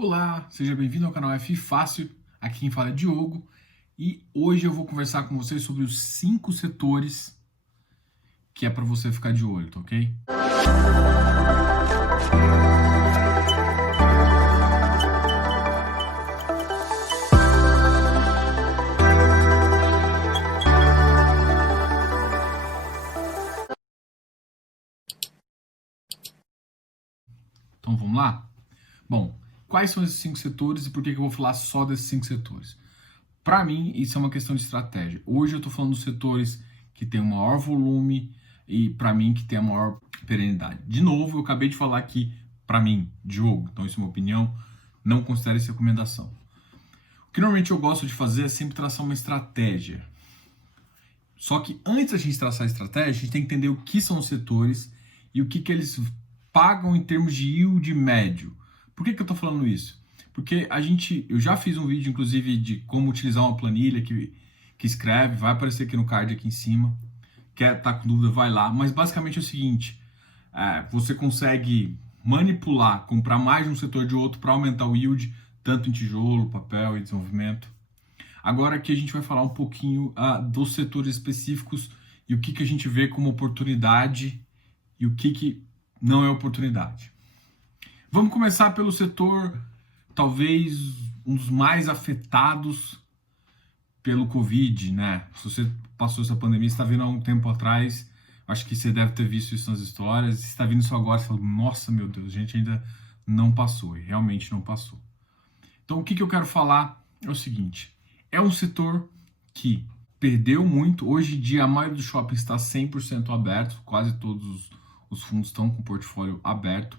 Olá, seja bem-vindo ao canal F Fácil. Aqui quem fala é Diogo e hoje eu vou conversar com vocês sobre os 5 setores que é para você ficar de olho, tá ok? Então vamos lá? Bom, quais são esses 5 setores e por que eu vou falar só desses 5 setores? Para mim, isso é uma questão de estratégia. Hoje eu estou falando dos setores que têm o maior volume e, para mim, que tem a maior perenidade. De novo, eu acabei de falar aqui, para mim, Diogo, então isso é uma opinião, não considere isso recomendação. O que normalmente eu gosto de fazer é sempre traçar uma estratégia. Só que antes da gente traçar a estratégia, a gente tem que entender o que são os setores e o que eles pagam em termos de yield médio. Por que eu estou falando isso? Porque eu já fiz um vídeo, inclusive, de como utilizar uma planilha que escreve, vai aparecer aqui no card aqui em cima. Quer tá com dúvida, vai lá. Mas basicamente é o seguinte, você consegue manipular, comprar mais de um setor de outro para aumentar o yield, tanto em tijolo, papel e desenvolvimento. Agora aqui a gente vai falar um pouquinho dos setores específicos e o que a gente vê como oportunidade e o que não é oportunidade. Vamos começar pelo setor, talvez um dos mais afetados pelo Covid, né? Se você passou essa pandemia, você está vendo há um tempo atrás, acho que você deve ter visto isso nas histórias, você está vendo isso agora, você fala, nossa, meu Deus, a gente ainda não passou, e realmente não passou. Então, o que eu quero falar é o seguinte, é um setor que perdeu muito, hoje em dia a maioria dos shoppings está 100% aberto, quase todos os fundos estão com o portfólio aberto,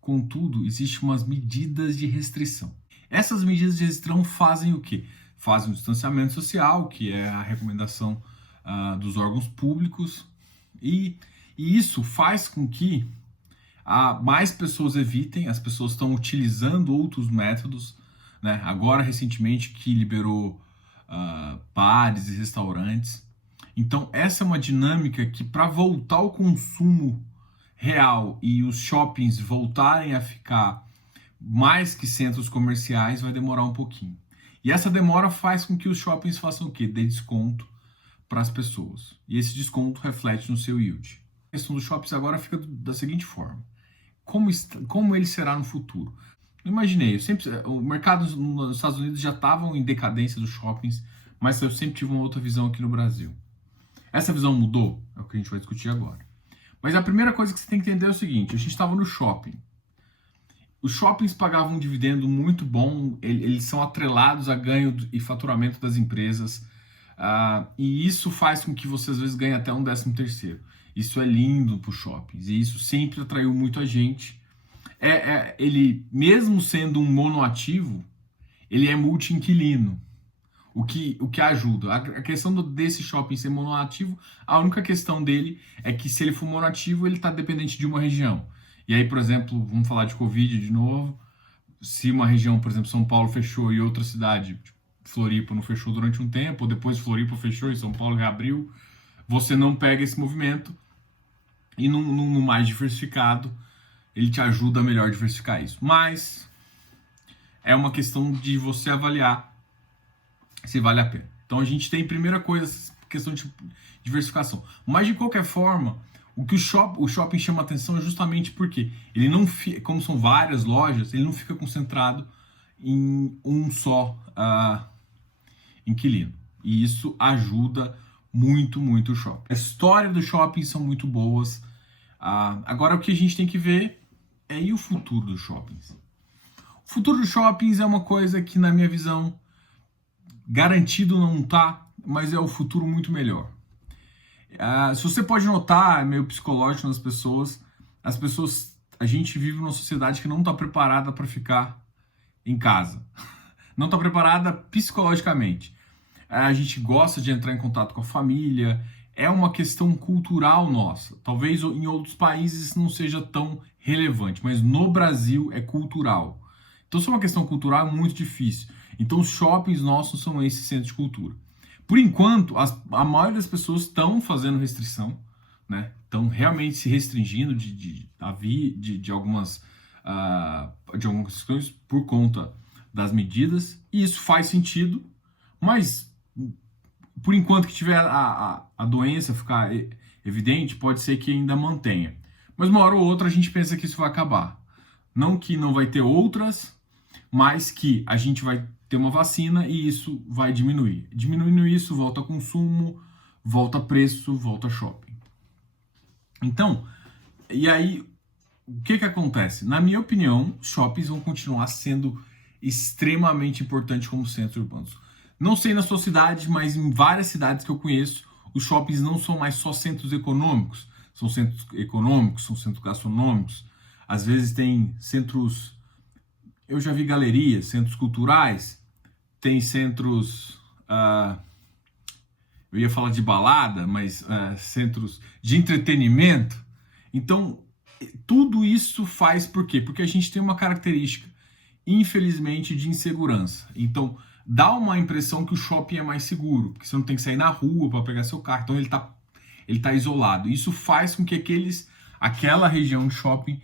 contudo, existem umas medidas de restrição. Essas medidas de restrição fazem o quê? Fazem o distanciamento social, que é a recomendação dos órgãos públicos, e isso faz com que mais pessoas evitem, as pessoas estão utilizando outros métodos, né? Agora, recentemente, que liberou bares e restaurantes. Então, essa é uma dinâmica que, para voltar ao consumo real e os shoppings voltarem a ficar mais que centros comerciais, vai demorar um pouquinho. E essa demora faz com que os shoppings façam o quê? Dê desconto para as pessoas. E esse desconto reflete no seu yield. A questão dos shoppings agora fica da seguinte forma. Como ele será no futuro? Eu imaginei, o mercado nos Estados Unidos já estavam em decadência dos shoppings, mas eu sempre tive uma outra visão aqui no Brasil. Essa visão mudou? É o que a gente vai discutir agora. Mas a primeira coisa que você tem que entender é o seguinte, a gente estava no shopping. Os shoppings pagavam um dividendo muito bom, eles são atrelados a ganho e faturamento das empresas, e isso faz com que você às vezes ganhe até um 13º. Isso é lindo para os shoppings, e isso sempre atraiu muito a gente. Ele, mesmo sendo um monoativo, ele é multi-inquilino, o que ajuda. A questão desse shopping ser monoativo, a única questão dele é que se ele for monoativo, ele está dependente de uma região. E aí, por exemplo, vamos falar de Covid de novo, se uma região, por exemplo, São Paulo fechou e outra cidade, tipo, Floripa, não fechou durante um tempo, ou depois Floripa fechou e São Paulo reabriu, você não pega esse movimento e no mais diversificado, ele te ajuda a melhor diversificar isso. Mas é uma questão de você avaliar se vale a pena. Então a gente tem, primeira coisa, questão de diversificação. Mas de qualquer forma, o que o shopping chama atenção é justamente porque ele não fica, como são várias lojas, ele não fica concentrado em um só inquilino. E isso ajuda muito, muito o shopping. A história do shopping são muito boas. Agora o que a gente tem que ver é o futuro dos shoppings. O futuro dos shoppings é uma coisa que, na minha visão, garantido não tá, mas é o futuro muito melhor. Se você pode notar, é meio psicológico nas pessoas, a gente vive numa sociedade que não está preparada para ficar em casa. Não está preparada psicologicamente. A gente gosta de entrar em contato com a família, é uma questão cultural nossa. Talvez em outros países não seja tão relevante, mas no Brasil é cultural. Então, se é uma questão cultural, é muito difícil. Então, os shoppings nossos são esse centro de cultura. Por enquanto, a maioria das pessoas estão fazendo restrição, né? Estão realmente se restringindo de algumas de algumas questões por conta das medidas, e isso faz sentido, mas por enquanto que tiver a doença ficar evidente, pode ser que ainda mantenha. Mas uma hora ou outra a gente pensa que isso vai acabar. Não que não vai ter outras, mas que a gente vai ter uma vacina e isso vai diminuir. Diminuindo isso, volta consumo, volta preço, volta shopping. Então, e aí, o que acontece? Na minha opinião, shoppings vão continuar sendo extremamente importantes como centros urbanos. Não sei na sua cidade, mas em várias cidades que eu conheço, os shoppings não são mais só centros econômicos. São centros econômicos, são centros gastronômicos. Às vezes tem centros... Eu já vi galerias, centros culturais. Tem centros... eu ia falar de balada, mas centros de entretenimento. Então, tudo isso faz por quê? Porque a gente tem uma característica, infelizmente, de insegurança. Então, dá uma impressão que o shopping é mais seguro, porque você não tem que sair na rua para pegar seu carro, então ele tá isolado. Isso faz com que aquela região de shopping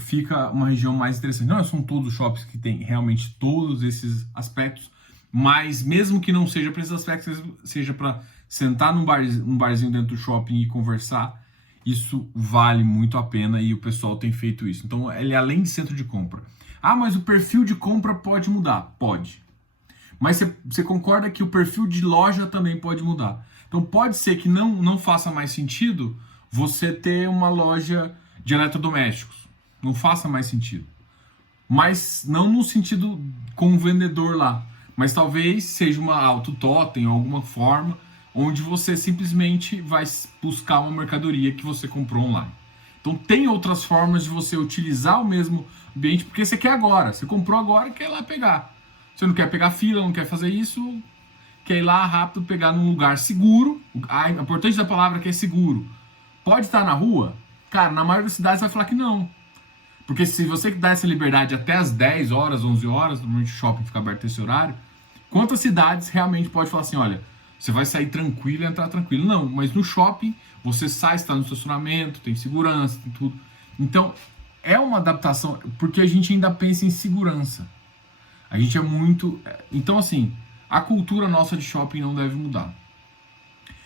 fica uma região mais interessante. Não são todos os shoppings que têm realmente todos esses aspectos, mas mesmo que não seja para esses aspectos, seja para sentar num barzinho dentro do shopping e conversar, isso vale muito a pena e o pessoal tem feito isso. Então, ele é além de centro de compra. Ah, mas o perfil de compra pode mudar? Pode. Mas você concorda que o perfil de loja também pode mudar. Então pode ser que não faça mais sentido você ter uma loja de eletrodomésticos. Não faça mais sentido. Mas não no sentido com o vendedor lá. Mas talvez seja uma autototem, alguma forma, onde você simplesmente vai buscar uma mercadoria que você comprou online. Então tem outras formas de você utilizar o mesmo ambiente, porque você quer agora. Você comprou agora e quer ir lá pegar. Você não quer pegar fila, não quer fazer isso, quer ir lá rápido, pegar num lugar seguro. A importância da palavra é que é seguro. Pode estar na rua? Cara, na maioria das cidades você vai falar que não. Porque se você dá essa liberdade até as 10 horas, 11 horas, normalmente o shopping fica aberto esse horário, quantas cidades realmente pode falar assim, olha, você vai sair tranquilo e entrar tranquilo? Não, mas no shopping você sai, está no estacionamento, tem segurança, tem tudo. Então, é uma adaptação, porque a gente ainda pensa em segurança. A gente é muito... Então, assim, a cultura nossa de shopping não deve mudar.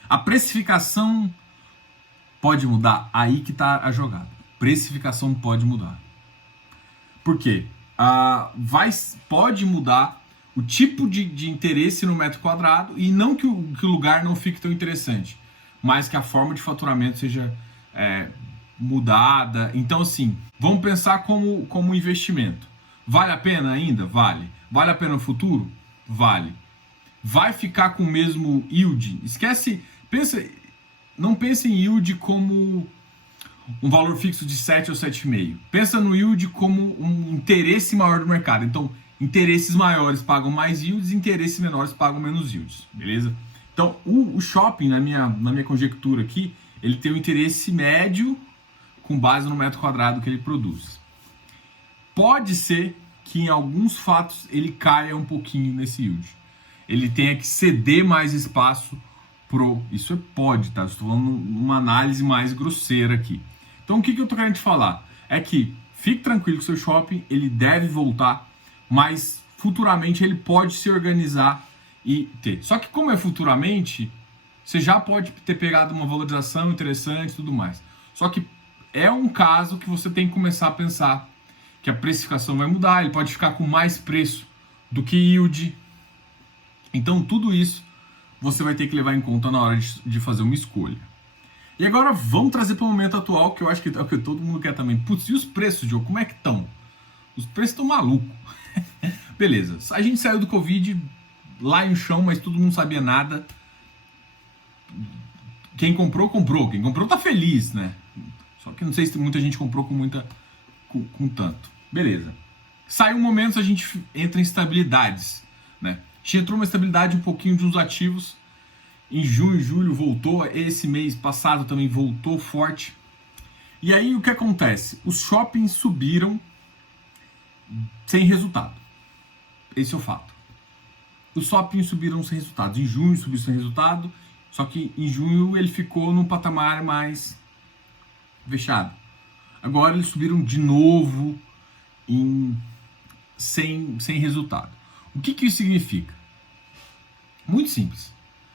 A precificação pode mudar? Aí que está a jogada. Precificação pode mudar. Por quê? Pode mudar o tipo de interesse no metro quadrado e não que o lugar não fique tão interessante, mas que a forma de faturamento seja mudada. Então, assim, vamos pensar como investimento. Vale a pena ainda? Vale. Vale a pena no futuro? Vale. Vai ficar com o mesmo yield? Esquece, não pense em yield como um valor fixo de 7 ou 7,5. Pensa no yield como um interesse maior do mercado. Então, interesses maiores pagam mais yields, interesses menores pagam menos yields, beleza? Então, o shopping, na minha conjectura aqui, ele tem um interesse médio com base no metro quadrado que ele produz. Pode ser que em alguns fatos ele caia um pouquinho nesse yield. Ele tenha que ceder mais espaço isso pode, tá? Estou falando uma análise mais grosseira aqui. Então o que eu estou querendo te falar? É que fique tranquilo que o seu shopping ele deve voltar, mas futuramente ele pode se organizar e ter. Só que como é futuramente, você já pode ter pegado uma valorização interessante e tudo mais. Só que é um caso que você tem que começar a pensar que a precificação vai mudar, ele pode ficar com mais preço do que yield. Então tudo isso você vai ter que levar em conta na hora de fazer uma escolha. E agora vamos trazer para o momento atual, que eu acho que é o que todo mundo quer também. Putz, e os preços, Diogo, como é que estão? Os preços estão malucos. Beleza, a gente saiu do Covid lá no chão, mas todo mundo sabia nada. Quem comprou, comprou. Quem comprou tá feliz, né? Só que não sei se muita gente comprou com tanto. Beleza. Saiu um momento, a gente entra em estabilidades, né? A gente entrou uma estabilidade um pouquinho de uns ativos. Em junho, julho voltou. Esse mês passado também voltou forte. E aí o que acontece? Os shoppings subiram sem resultado. Esse é o fato. Os shoppings subiram sem resultado. Em junho subiu sem resultado. Só que em junho ele ficou num patamar mais fechado. Agora eles subiram de novo sem resultado. O que isso significa? Muito simples.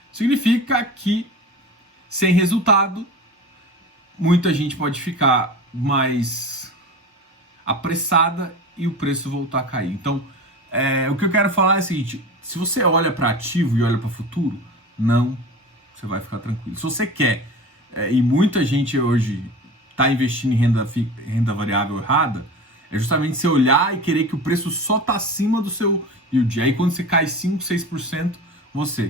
Significa que sem resultado, muita gente pode ficar mais apressada e o preço voltar a cair. Então, o que eu quero falar é o seguinte: se você olha para ativo e olha para futuro, não, você vai ficar tranquilo. Se você quer, e muita gente hoje está investindo em renda variável errada, é justamente você olhar e querer que o preço só está acima do seu yield. Aí quando você cai 5, 6%,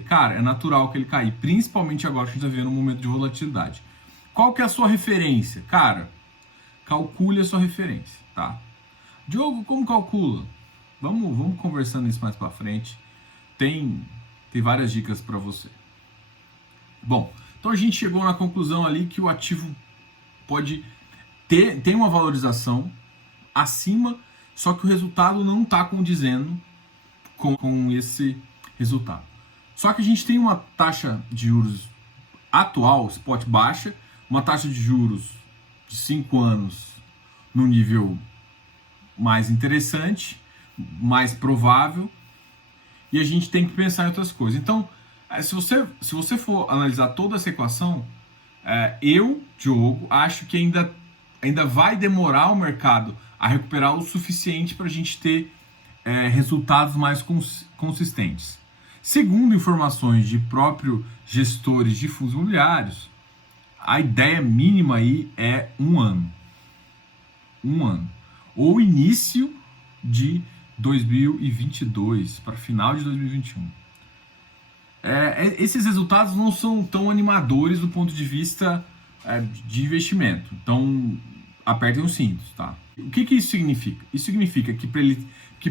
cara, é natural que ele caia, principalmente agora que a gente está vivendo um momento de volatilidade. Qual que é a sua referência? Cara, calcule a sua referência, tá? Diogo, como calcula? Vamos conversando isso mais para frente. Tem várias dicas para você. Bom, então a gente chegou na conclusão ali que o ativo pode ter uma valorização acima, só que o resultado não está condizendo com esse resultado. Só que a gente tem uma taxa de juros atual, spot baixa, uma taxa de juros de 5 anos no nível mais interessante, mais provável, e a gente tem que pensar em outras coisas. Então, se você for analisar toda essa equação, eu, Diogo, acho que ainda vai demorar o mercado a recuperar o suficiente para a gente ter resultados mais consistentes. Segundo informações de próprios gestores de fundos imobiliários, a ideia mínima aí é 1 ano. 1 ano. Ou início de 2022, para final de 2021. Esses resultados não são tão animadores do ponto de vista de investimento. Então, apertem os cintos, tá? O que isso significa? Isso significa que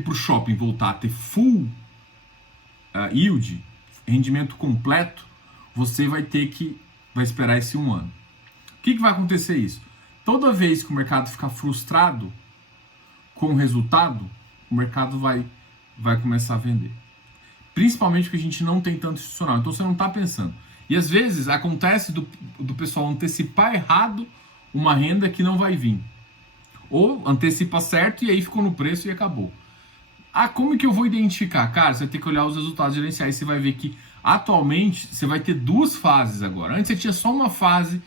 para o shopping voltar a ter full yield, rendimento completo, você vai esperar esse 1 ano. O que vai acontecer isso? Toda vez que o mercado ficar frustrado com o resultado, o mercado vai começar a vender. Principalmente porque a gente não tem tanto institucional. Então você não está pensando. E às vezes acontece do pessoal antecipar errado uma renda que não vai vir. Ou antecipa certo e aí ficou no preço e acabou. Como que eu vou identificar? Cara, você vai ter que olhar os resultados gerenciais. Você vai ver que atualmente você vai ter 2 fases agora. Antes você tinha só uma fase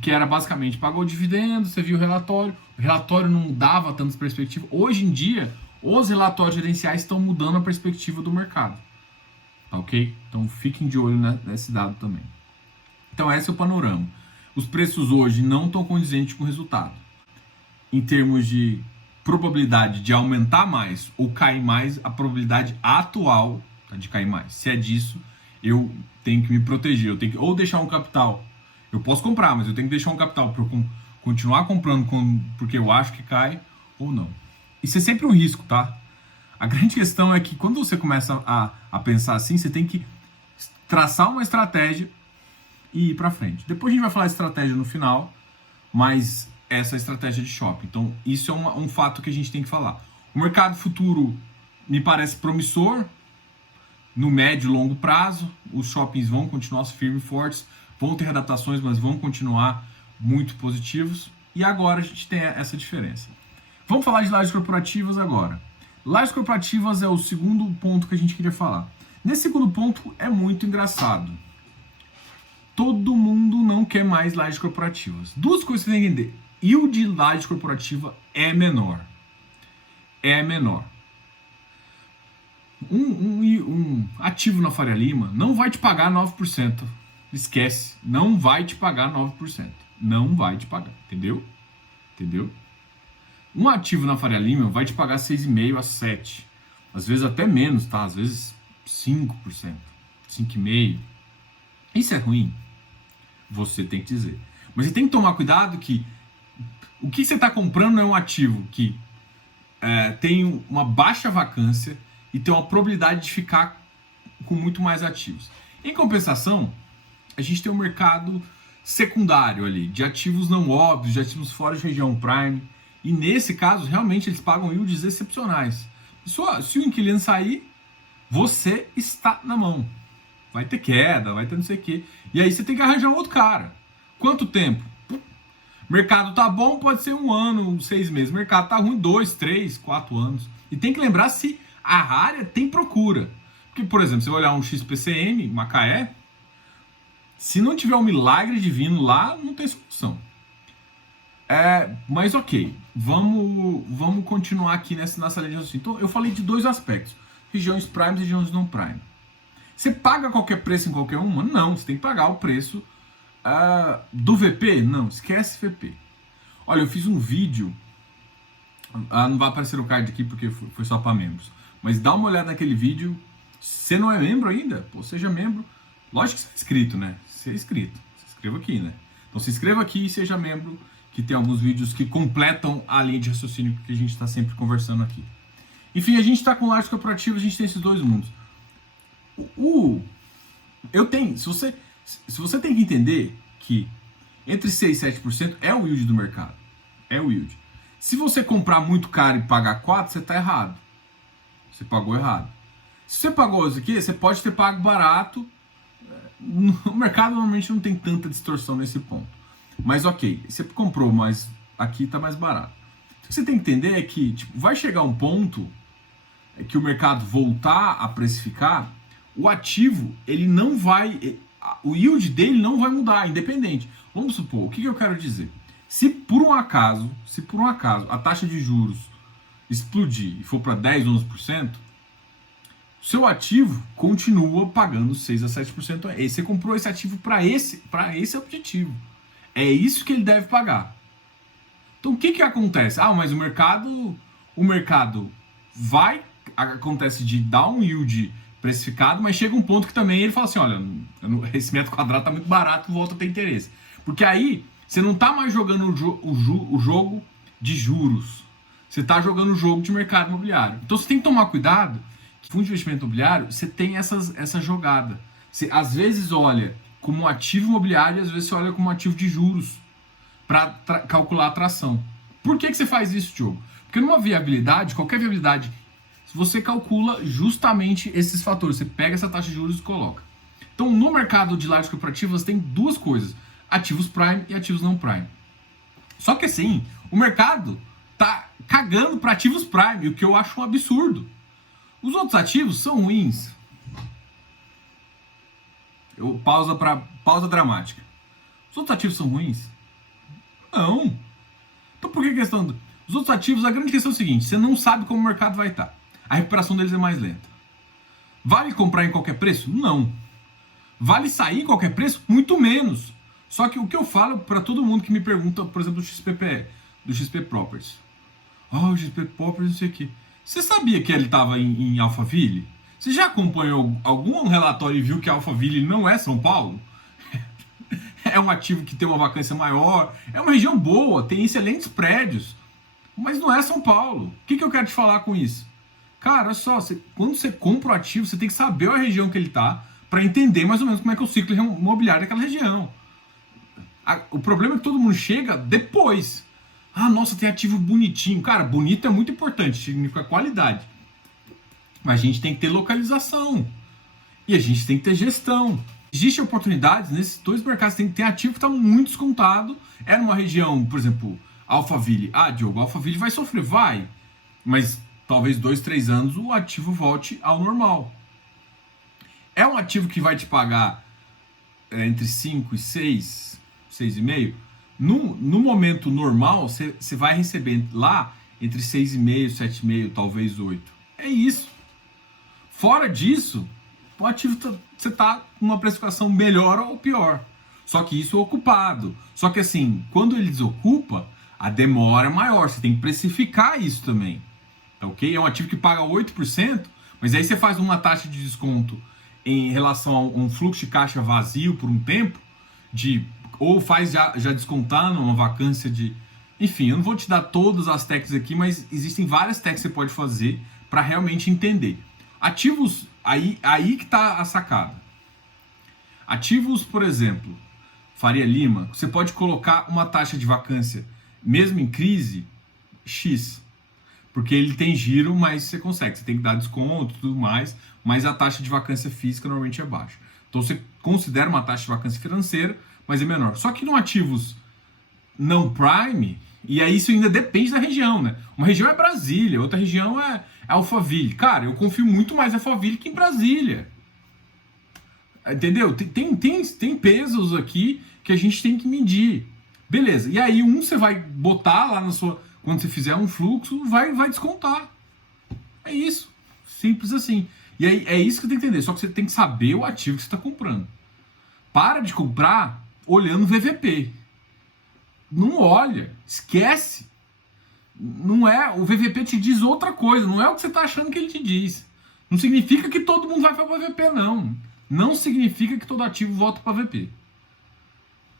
que era basicamente pagou o dividendo, você viu o relatório não dava tantas perspectivas. Hoje em dia, os relatórios gerenciais estão mudando a perspectiva do mercado. Tá ok? Então fiquem de olho nesse dado também. Então esse é o panorama. Os preços hoje não estão condizentes com o resultado. Em termos de probabilidade de aumentar mais ou cair mais, a probabilidade atual de cair mais. Se é disso, eu tenho que me proteger. Eu tenho que ou deixar um capital. Eu posso comprar, mas eu tenho que deixar um capital para eu continuar comprando porque eu acho que cai ou não. Isso é sempre um risco, tá? A grande questão é que quando você começa a pensar assim, você tem que traçar uma estratégia e ir para frente. Depois a gente vai falar de estratégia no final, mas essa é a estratégia de shopping. Então, isso é um fato que a gente tem que falar. O mercado futuro me parece promissor, no médio e longo prazo. Os shoppings vão continuar firmes e fortes, vão ter adaptações, mas vão continuar muito positivos. E agora a gente tem essa diferença. Vamos falar de lajes corporativas agora. Lajes corporativas é o segundo ponto que a gente queria falar. Nesse segundo ponto é muito engraçado. Todo mundo não quer mais lajes corporativas. 2 coisas que você tem que entender. Yield de laje corporativa é menor. É menor. Um ativo na Faria Lima não vai te pagar 9%. Esquece. Não vai te pagar 9%. Não vai te pagar. Entendeu? Entendeu? Um ativo na Faria Lima vai te pagar 6,5% a 7%. Às vezes até menos, tá? Às vezes 5%. 5,5%. Isso é ruim? Você tem que dizer. Mas você tem que tomar cuidado que o que você está comprando é um ativo que tem uma baixa vacância e tem uma probabilidade de ficar com muito mais ativos. Em compensação, a gente tem um mercado secundário ali, de ativos não óbvios, de ativos fora de região prime. E nesse caso, realmente, eles pagam yields excepcionais. Se o inquilino sair, você está na mão. Vai ter queda, vai ter não sei o quê. E aí você tem que arranjar um outro cara. Quanto tempo? Mercado tá bom, pode ser 1 ano, 6 meses. Mercado tá ruim, 2, 3, 4 anos. E tem que lembrar se a área tem procura. Porque, por exemplo, você vai olhar um XPCM, Macaé, se não tiver um milagre divino lá, não tem solução. Mas ok, vamos continuar aqui nessa linha de raciocínio. Então, eu falei de 2 aspectos: regiões prime e regiões não prime. Você paga qualquer preço em qualquer uma? Não, você tem que pagar o preço do VP? Não, esquece VP. Olha, eu fiz um vídeo, não vai aparecer o card aqui porque foi só para membros, mas dá uma olhada naquele vídeo. Se você não é membro ainda, pô, seja membro. Lógico que você é inscrito, né? Você é inscrito, se inscreva aqui, né? Então se inscreva aqui e seja membro, que tem alguns vídeos que completam a linha de raciocínio que a gente está sempre conversando aqui. Enfim, a gente está com lajes corporativas, a gente tem esses 2 mundos. Se você tem que entender que entre 6 e 7% é o yield do mercado. É o yield. Se você comprar muito caro e pagar 4, você está errado. Você pagou errado. Se você pagou isso aqui, você pode ter pago barato. O mercado normalmente não tem tanta distorção nesse ponto. Mas ok, você comprou, mas aqui está mais barato. O que você tem que entender é que vai chegar um ponto que o mercado voltar a precificar, o ativo, ele não vai, o yield dele não vai mudar, independente. Vamos supor, o que eu quero dizer? Se por um acaso a taxa de juros explodir e for para 10, 11%, seu ativo continua pagando 6 a 7%. Você comprou esse ativo para esse objetivo. É isso que ele deve pagar. Então o que acontece? Mas o mercado acontece de dar um yield precificado, mas chega um ponto que também ele fala assim, olha, esse metro quadrado tá muito barato, volta a ter interesse. Porque aí você não tá mais jogando o jogo de juros, você tá jogando o jogo de mercado imobiliário. Então você tem que tomar cuidado que fundo de investimento imobiliário, você tem essa jogada. Você às vezes olha como um ativo imobiliário e às vezes você olha como um ativo de juros para calcular a tração. Por que você faz isso, Diogo? Porque numa viabilidade, qualquer viabilidade, você calcula justamente esses fatores. Você pega essa taxa de juros e coloca. Então, no mercado de lajes corporativas, tem 2 coisas: ativos prime e ativos não prime. Só que assim, o mercado tá cagando para ativos prime, o que eu acho um absurdo. Os outros ativos são ruins. Pausa dramática. Os outros ativos são ruins? Não. Então por que a questão os outros ativos, a grande questão é o seguinte: você não sabe como o mercado vai estar. A recuperação deles é mais lenta. Vale comprar em qualquer preço? Não. Vale sair em qualquer preço? Muito menos. Só que o que eu falo para todo mundo que me pergunta, por exemplo, do XP Properties. O XP Properties, não sei o quê. Você sabia que ele estava em Alphaville? Você já acompanhou algum relatório e viu que Alphaville não é São Paulo? É um ativo que tem uma vacância maior, é uma região boa, tem excelentes prédios, mas não é São Paulo. O que eu quero te falar com isso? Cara, olha só, quando você compra o ativo, você tem que saber a região que ele está para entender mais ou menos como é que é o ciclo imobiliário daquela região. O problema é que todo mundo chega depois. Nossa, tem ativo bonitinho. Cara, bonito é muito importante, significa qualidade. Mas a gente tem que ter localização. E a gente tem que ter gestão. Existem oportunidades nesses 2 mercados. Tem ativo que está muito descontado. É numa região, por exemplo, Alphaville. Diogo, Alphaville vai sofrer? Vai. Mas talvez 2, 3 anos o ativo volte ao normal. É um ativo que vai te pagar entre 5 e 6, 6,5. No momento normal, você vai receber lá entre 6,5, 7,5, talvez 8. É isso. Fora disso, o ativo você está com uma precificação melhor ou pior. Só que isso é ocupado. Só que assim, quando ele desocupa, a demora é maior. Você tem que precificar isso também. Tá ok? É um ativo que paga 8%, mas aí você faz uma taxa de desconto em relação a um fluxo de caixa vazio por um tempo, ou faz já descontando uma vacância de... Enfim, eu não vou te dar todas as técnicas aqui, mas existem várias técnicas que você pode fazer para realmente entender. Ativos, aí que está a sacada. Ativos, por exemplo, Faria Lima, você pode colocar uma taxa de vacância, mesmo em crise, X. Porque ele tem giro, mas você consegue. Você tem que dar desconto e tudo mais, mas a taxa de vacância física normalmente é baixa. Então você considera uma taxa de vacância financeira, mas é menor. Só que no ativos não Prime, e aí isso ainda depende da região, né? Uma região é Brasília, outra região é Alphaville. Cara, eu confio muito mais em Alphaville que em Brasília. Entendeu? Tem pesos aqui que a gente tem que medir. Beleza. E aí você vai botar lá na sua... Quando você fizer um fluxo, vai descontar. É isso. Simples assim. E aí é isso que você tem que entender. Só que você tem que saber o ativo que você está comprando. Para de comprar olhando o VVP. Não olha. Esquece. Não é... O VVP te diz outra coisa. Não é o que você está achando que ele te diz. Não significa que todo mundo vai para o VVP, não. Não significa que todo ativo volta para VP.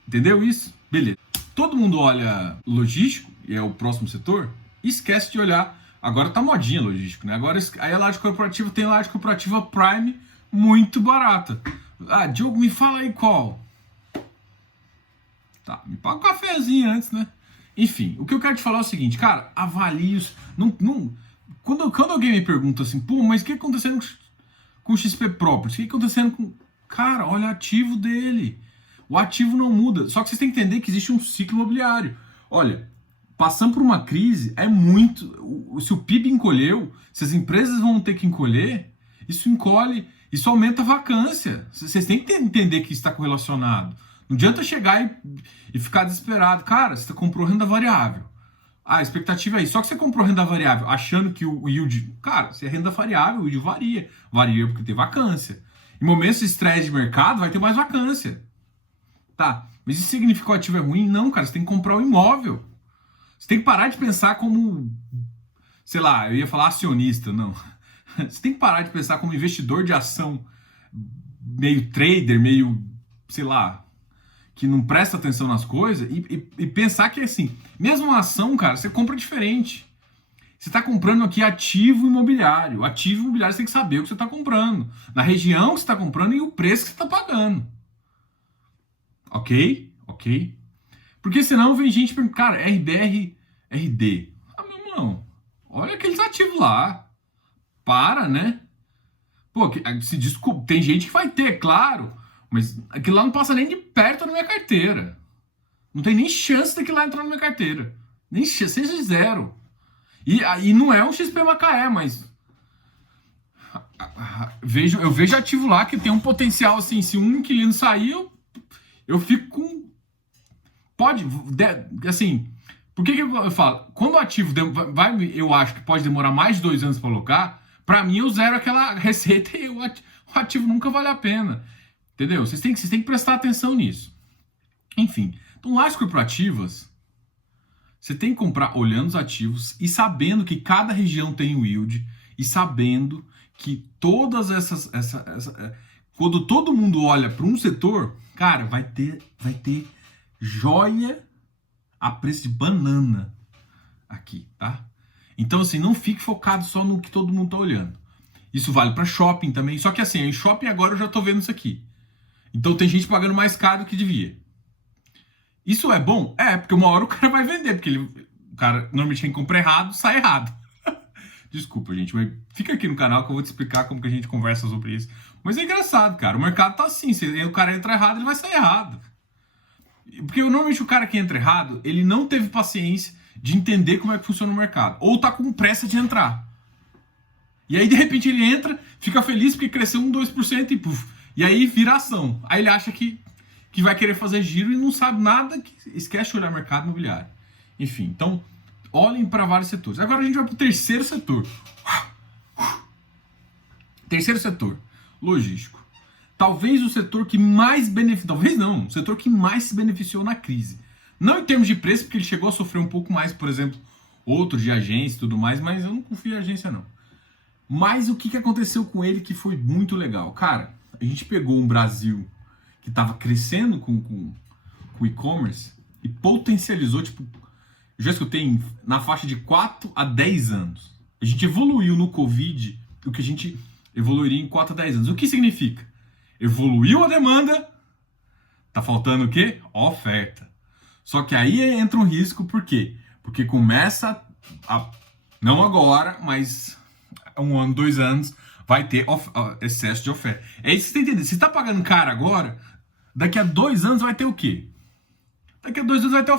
Entendeu isso? Beleza. Todo mundo olha logístico, e é o próximo setor, e esquece de olhar. Agora tá modinha logístico, né? Agora aí a laje corporativa tem laje corporativa Prime muito barata. Ah, Diogo, me fala aí qual. Tá, me paga um cafezinho antes, né? Enfim, o que eu quero te falar é o seguinte, cara, avalie os. Quando alguém me pergunta assim, pô, mas o que acontecendo com o XP Properties? O que acontecendo com. Cara, olha o ativo dele. O ativo não muda. Só que vocês têm que entender que existe um ciclo imobiliário. Olha, passando por uma crise é muito. Se o PIB encolheu, se as empresas vão ter que encolher, isso encolhe, isso aumenta a vacância. Vocês têm que entender que isso está correlacionado. Não adianta chegar e ficar desesperado. Cara, você comprou renda variável. Ah, a expectativa é isso. Só que você comprou renda variável achando que o yield. Cara, se é renda variável, o yield varia. Varia porque tem vacância. Em momentos de estresse de mercado, vai ter mais vacância. Tá, mas isso significa que o ativo é ruim? Não, cara, você tem que comprar um imóvel. Você tem que parar de pensar como, sei lá, eu ia falar acionista, não. Você tem que parar de pensar como investidor de ação, meio trader, meio, sei lá, que não presta atenção nas coisas e pensar que, assim, mesmo uma ação, cara, você compra diferente. Você está comprando aqui ativo imobiliário. Ativo imobiliário você tem que saber o que você está comprando, na região que você está comprando e o preço que você está pagando. Ok? Ok? Porque senão vem gente perguntando, cara, RBR, RD. Ah, meu irmão, olha aqueles ativos lá. Para, né? Pô, se desculpa, tem gente que vai ter, claro, mas aquilo lá não passa nem de perto na minha carteira. Não tem nem chance daquilo lá entrar na minha carteira. Nem chance, seja zero. E não é um XP Macaé, mas eu vejo ativo lá que tem um potencial assim, se um inquilino sair, eu fico com... Pode, assim, por que eu falo? Quando o ativo eu acho que pode demorar mais de 2 anos para alocar, para mim eu zero aquela receita e o ativo nunca vale a pena. Entendeu? Vocês têm que prestar atenção nisso. Enfim, então lajes corporativas, você tem que comprar olhando os ativos e sabendo que cada região tem o yield e sabendo que todas quando todo mundo olha para um setor, cara, vai ter joia a preço de banana aqui, tá? Então, assim, não fique focado só no que todo mundo tá olhando. Isso vale para shopping também. Só que, assim, em shopping agora eu já tô vendo isso aqui. Então tem gente pagando mais caro do que devia. Isso é bom? É, porque uma hora o cara vai vender, porque o cara normalmente quem compra errado, sai errado. Desculpa, gente, mas fica aqui no canal que eu vou te explicar como que a gente conversa sobre isso. Mas é engraçado, cara, o mercado tá assim, se o cara entra errado, ele vai sair errado. Porque normalmente o cara que entra errado, ele não teve paciência de entender como é que funciona o mercado. Ou tá com pressa de entrar. E aí, de repente, ele entra, fica feliz porque cresceu 2% e puf. E aí vira ação. Aí ele acha que vai querer fazer giro e não sabe nada, esquece de olhar mercado imobiliário. Enfim, então, olhem para vários setores. Agora a gente vai para o terceiro setor. Terceiro setor, logístico. Talvez o setor que mais beneficiou, talvez não, o setor que mais se beneficiou na crise. Não em termos de preço, porque ele chegou a sofrer um pouco mais, por exemplo, outros de agência e tudo mais, mas eu não confio em agência não. Mas o que aconteceu com ele que foi muito legal? Cara, a gente pegou um Brasil que estava crescendo com e-commerce e potencializou, tipo, eu já escutei na faixa de 4 a 10 anos. A gente evoluiu no Covid o que a gente evoluiria em 4 a 10 anos. O que significa? Evoluiu a demanda, tá faltando o quê? Oferta. Só que aí entra um risco, por quê? Porque começa não agora, mas 1 ano, 2 anos, vai ter excesso de oferta. É isso que você tem que entender. Se está pagando caro agora, daqui a 2 anos vai ter o quê? Daqui a 2 anos vai ter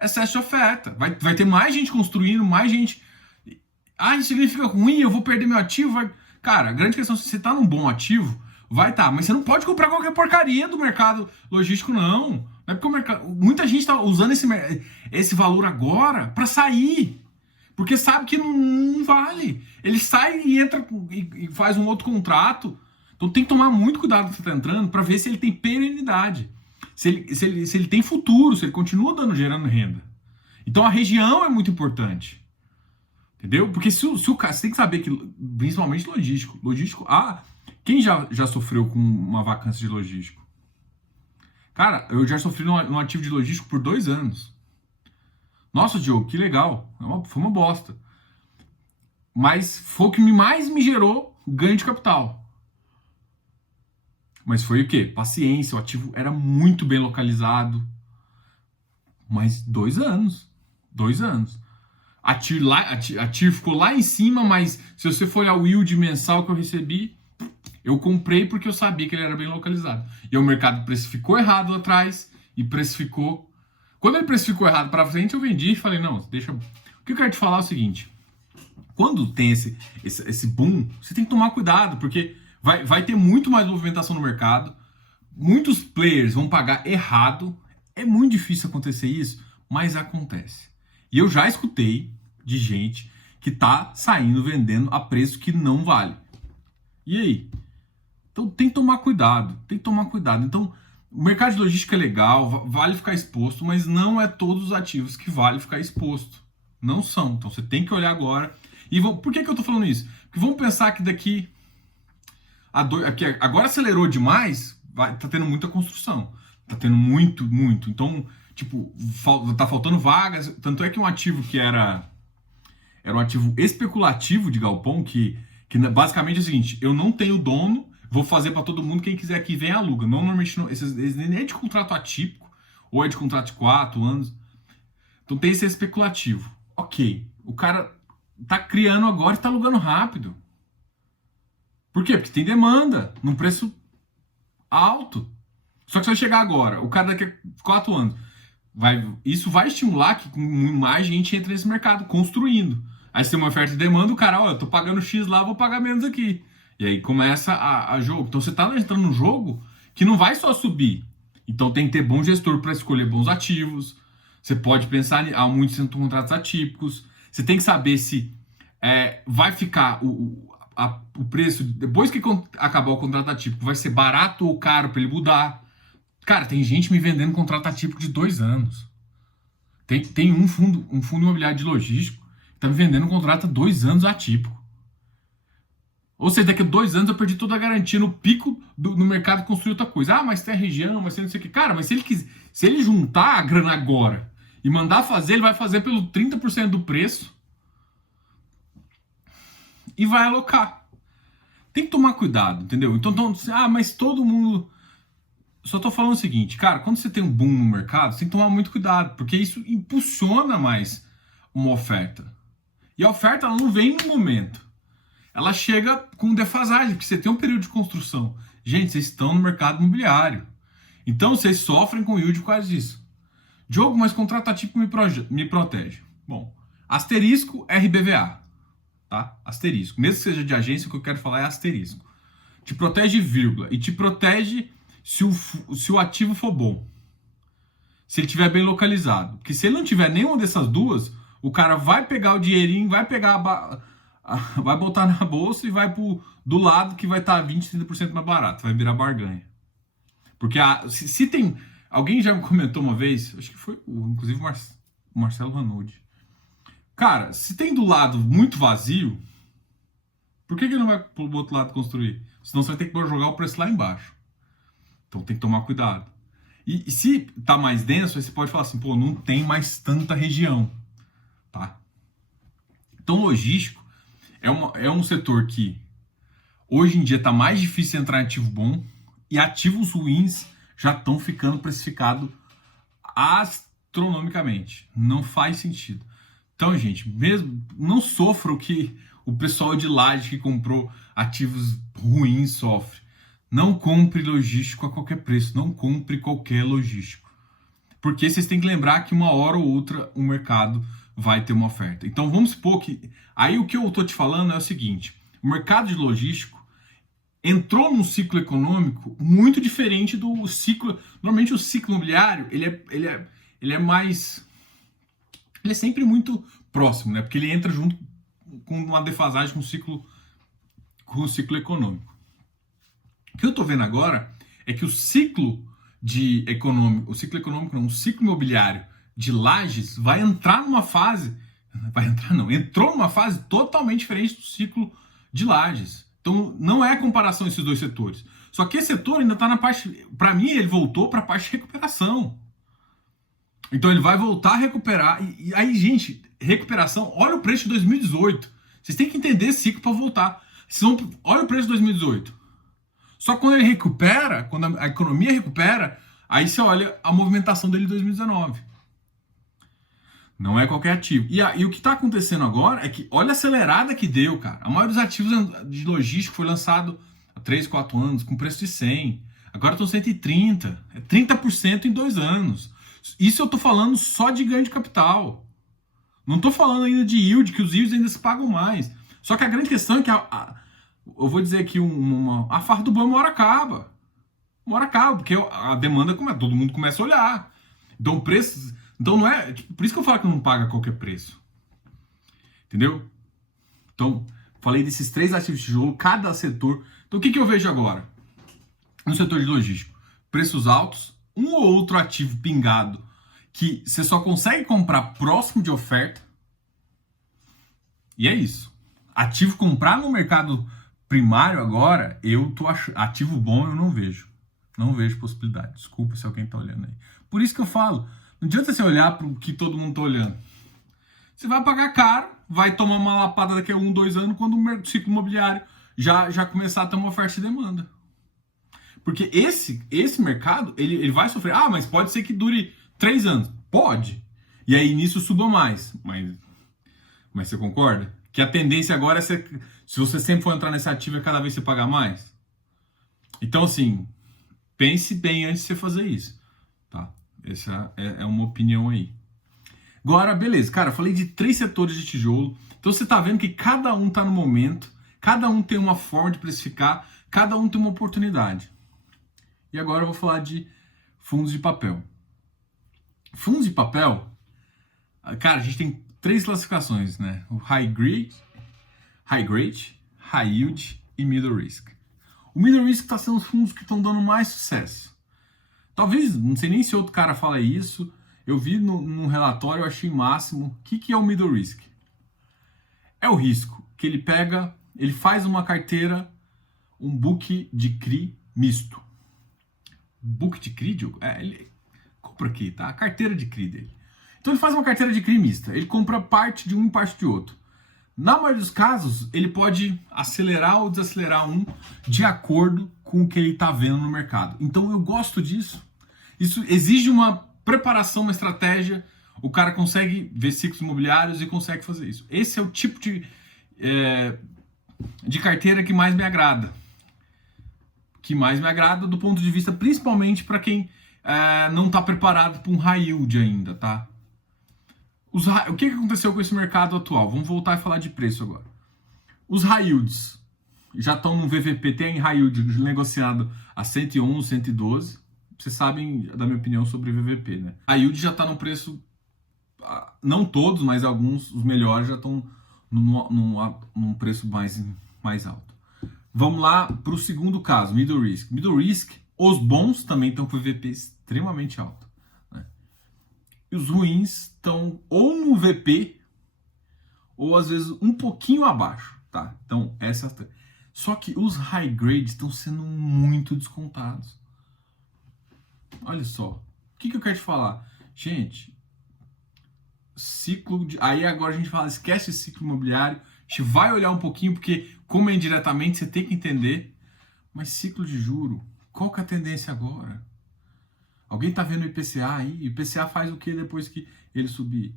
excesso de oferta. Vai ter mais gente construindo, mais gente. Ah, isso significa ruim, eu vou perder meu ativo. Cara, a grande questão é se você tá num bom ativo, vai tá. Mas você não pode comprar qualquer porcaria do mercado logístico, não. Não é porque o mercado. Muita gente tá usando esse valor agora para sair. Porque sabe que não vale. Ele sai e entra e faz um outro contrato. Então tem que tomar muito cuidado quando você está entrando para ver se ele tem perenidade. Se ele tem futuro, se ele continua gerando renda. Então a região é muito importante. Entendeu? Porque se o cara. Você tem que saber que, principalmente logístico. Quem já sofreu com uma vacância de logístico? Cara, eu já sofri num ativo de logístico por 2 anos. Nossa, Diogo, que legal. Foi uma bosta. Mas foi o que mais me gerou ganho de capital. Mas foi o quê? Paciência, o ativo era muito bem localizado. Mas 2 anos. 2 anos. Ativo ficou lá em cima, mas se você for olhar o yield mensal que eu recebi, eu comprei porque eu sabia que ele era bem localizado. E o mercado precificou errado lá atrás e precificou. Quando ele precificou errado para frente, eu vendi e falei, não, deixa. O que eu quero te falar é o seguinte: quando tem esse boom, você tem que tomar cuidado, porque vai ter muito mais movimentação no mercado, muitos players vão pagar errado, é muito difícil acontecer isso, mas acontece. E eu já escutei de gente que tá saindo vendendo a preço que não vale. E aí? Então tem que tomar cuidado, tem que tomar cuidado. Então, o mercado de logística é legal, vale ficar exposto, mas não é todos os ativos que vale ficar exposto. Não são. Então você tem que olhar agora. E por que eu tô falando isso? Porque vamos pensar que daqui aqui, agora acelerou demais, tá tendo muita construção. Tá tendo muito. Então, tipo, tá faltando vagas. Tanto é que um ativo que era um ativo especulativo de galpão, que basicamente é o seguinte: eu não tenho dono, vou fazer para todo mundo, quem quiser aqui vem e aluga. Normalmente esses nem é de contrato atípico, ou é de contrato de 4 anos. Então tem esse especulativo. Ok, o cara tá criando agora e tá alugando rápido. Por quê? Porque tem demanda, num preço alto. Só que se vai chegar agora, o cara daqui a 4 anos, isso vai estimular que mais gente entre nesse mercado, construindo. Aí se tem uma oferta e demanda, o cara, eu tô pagando X lá, vou pagar menos aqui. E aí começa a jogo. Então você tá entrando num jogo que não vai só subir. Então tem que ter bom gestor para escolher bons ativos. Você pode pensar, há muitos contratos atípicos. Você tem que saber se vai ficar o preço, depois que acabar o contrato atípico, vai ser barato ou caro para ele mudar. Cara, tem gente me vendendo contrato atípico de 2 anos. Tem um fundo imobiliário de logístico que tá me vendendo um contrato há 2 anos atípico. Ou seja, daqui a 2 anos eu perdi toda a garantia no pico no mercado construir outra coisa. Ah, mas tem a região, mas tem não sei o que. Cara, mas se ele juntar a grana agora e mandar fazer, ele vai fazer pelo 30% do preço e vai alocar. Tem que tomar cuidado, entendeu? Então, mas todo mundo... Só tô falando o seguinte, cara, quando você tem um boom no mercado, você tem que tomar muito cuidado, porque isso impulsiona mais uma oferta. E a oferta, ela não vem no momento. Ela chega com defasagem, porque você tem um período de construção. Gente, vocês estão no mercado imobiliário. Então, vocês sofrem com yield por causa disso. Diogo, mas contrato atípico me protege. Bom, asterisco RBVA. Tá? Asterisco. Mesmo que seja de agência, o que eu quero falar é asterisco. Te protege, vírgula. E te protege se o ativo for bom. Se ele estiver bem localizado. Porque se ele não tiver nenhuma dessas duas, o cara vai pegar o dinheirinho, vai botar na bolsa e vai do lado que vai estar 20%, 30% mais barato. Vai virar barganha. Porque se tem... Alguém já me comentou uma vez, acho que foi inclusive o Marcelo Ranoldi. Cara, se tem do lado muito vazio, por que ele não vai pro outro lado construir? Senão você vai ter que jogar o preço lá embaixo. Então tem que tomar cuidado. E se tá mais denso, aí você pode falar assim, não tem mais tanta região. Tá? Então logístico é um setor que hoje em dia tá mais difícil entrar em ativo bom e ativos ruins já estão ficando precificados astronomicamente. Não faz sentido. Então, gente, mesmo não sofra o que o pessoal de Laje que comprou ativos ruins sofre. Não compre logístico a qualquer preço. Não compre qualquer logístico. Porque vocês têm que lembrar que uma hora ou outra o mercado vai ter uma oferta. Então vamos supor que... Aí o que eu estou te falando é o seguinte: o mercado de logístico entrou num ciclo econômico muito diferente do ciclo... Normalmente o ciclo imobiliário, ele é mais... Ele é sempre muito próximo, né? Porque ele entra junto com uma defasagem com o ciclo econômico. O que eu estou vendo agora é que o ciclo econômico não, o ciclo imobiliário de Lajes vai entrar numa fase, entrou numa fase totalmente diferente do ciclo de Lajes. Então não é comparação esses dois setores. Só que esse setor ainda está na parte, para mim ele voltou para a parte de recuperação. Então ele vai voltar a recuperar. E aí, gente, recuperação, olha o preço de 2018. Vocês têm que entender esse ciclo para voltar. Olha o preço de 2018. Só quando ele recupera, quando a economia recupera, aí você olha a movimentação dele em 2019. Não é qualquer ativo. E o que está acontecendo agora é que olha a acelerada que deu, cara. A maioria dos ativos de logística foi lançado há 3, 4 anos, com preço de 100. Agora estão 130. É 30% em 2 anos. Isso eu tô falando só de ganho de capital. Não tô falando ainda de yield, que os yields ainda se pagam mais. Só que a grande questão é que eu vou dizer aqui a farra do boi uma hora acaba. Uma hora acaba, porque a demanda todo mundo começa a olhar. Então preços. Então não é. Por isso que eu falo que não paga qualquer preço. Entendeu? Então, falei desses 3 ativos de tijolo, cada setor. Então o que eu vejo agora? No setor de logístico, preços altos, um ou outro ativo pingado que você só consegue comprar próximo de oferta. E é isso. Ativo comprar no mercado primário agora, ativo bom eu não vejo. Não vejo possibilidade. Desculpa se alguém tá olhando aí. Por isso que eu falo, não adianta você olhar para o que todo mundo tá olhando. Você vai pagar caro, vai tomar uma lapada daqui a 1, 2 anos quando o ciclo imobiliário já começar a ter uma oferta e demanda. Porque esse mercado, ele vai sofrer. Ah, mas pode ser que dure 3 anos. Pode. E aí nisso suba mais. Mas você concorda? Que a tendência agora é se você sempre for entrar nesse ativo, é cada vez você pagar mais. Então, assim, pense bem antes de você fazer isso. Tá? Essa é uma opinião aí. Agora, beleza. Cara, eu falei de 3 setores de tijolo. Então você tá vendo que cada um tá no momento. Cada um tem uma forma de precificar. Cada um tem uma oportunidade. E agora eu vou falar de fundos de papel. Fundos de papel, cara, a gente tem 3 classificações, né? O high grade, high yield e middle risk. O middle risk está sendo os fundos que estão dando mais sucesso. Talvez, não sei nem se outro cara fala isso, eu vi num relatório, eu achei máximo. O que é o middle risk? É o risco que ele faz uma carteira, um book de CRI misto. Book de CRI, Diogo? Ele compra aqui, tá? A carteira de CRI dele. Então ele faz uma carteira de CRI mista. Ele compra parte de um e parte de outro. Na maioria dos casos, ele pode acelerar ou desacelerar um de acordo com o que ele está vendo no mercado. Então eu gosto disso. Isso exige uma preparação, uma estratégia. O cara consegue ver ciclos imobiliários e consegue fazer isso. Esse é o tipo de carteira que mais me agrada. Do ponto de vista, principalmente para quem não está preparado para um high yield ainda, tá? O que aconteceu com esse mercado atual? Vamos voltar e falar de preço agora. Os high yields já estão no VVP, tem high yield negociado a 111, 112. Vocês sabem da minha opinião sobre VVP, né? A yield já está no preço, não todos, mas alguns, os melhores, já estão num preço mais alto. Vamos lá para o segundo caso, middle risk. Middle risk, os bons também estão com VP extremamente alto. Né? E os ruins estão ou no VP, ou às vezes um pouquinho abaixo. Tá? Então, só que os high grade estão sendo muito descontados. Olha só. O que eu quero te falar? Gente, aí agora a gente fala, esquece esse ciclo imobiliário. A gente vai olhar um pouquinho, porque como é indiretamente, você tem que entender. Mas ciclo de juro, qual que é a tendência agora? Alguém tá vendo o IPCA aí? O IPCA faz o que depois que ele subir?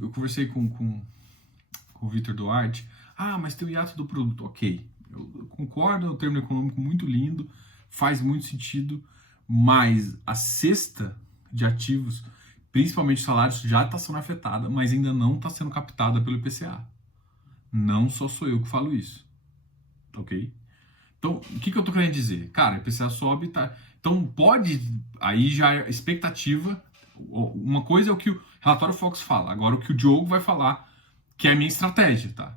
Eu conversei com o Vitor Duarte. Mas tem o hiato do produto. Ok, eu concordo, é um termo econômico muito lindo, faz muito sentido, mas a cesta de ativos, principalmente salários, já está sendo afetada, mas ainda não está sendo captada pelo IPCA. Não só sou eu que falo isso, ok? Então, o que eu tô querendo dizer? Cara, o IPCA sobe, tá? Então, pode, aí já é expectativa, uma coisa é o que o relatório Fox fala, agora o que o Diogo vai falar, que é a minha estratégia, tá?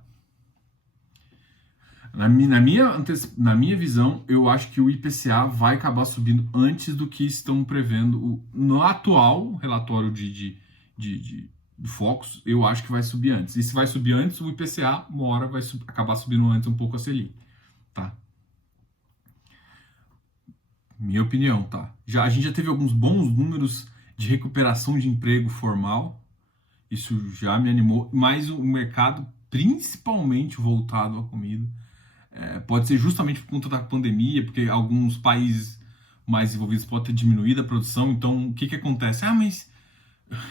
Na minha visão, eu acho que o IPCA vai acabar subindo antes do que estão prevendo. No atual relatório do Focus, eu acho que vai subir antes. E se vai subir antes, o IPCA, uma hora vai acabar subindo antes um pouco a Selic, tá? Minha opinião, tá? A gente já teve alguns bons números de recuperação de emprego formal, isso já me animou, mas o mercado, principalmente voltado à comida, pode ser justamente por conta da pandemia, porque alguns países mais desenvolvidos podem ter diminuído a produção. Então, o que acontece? Ah, mas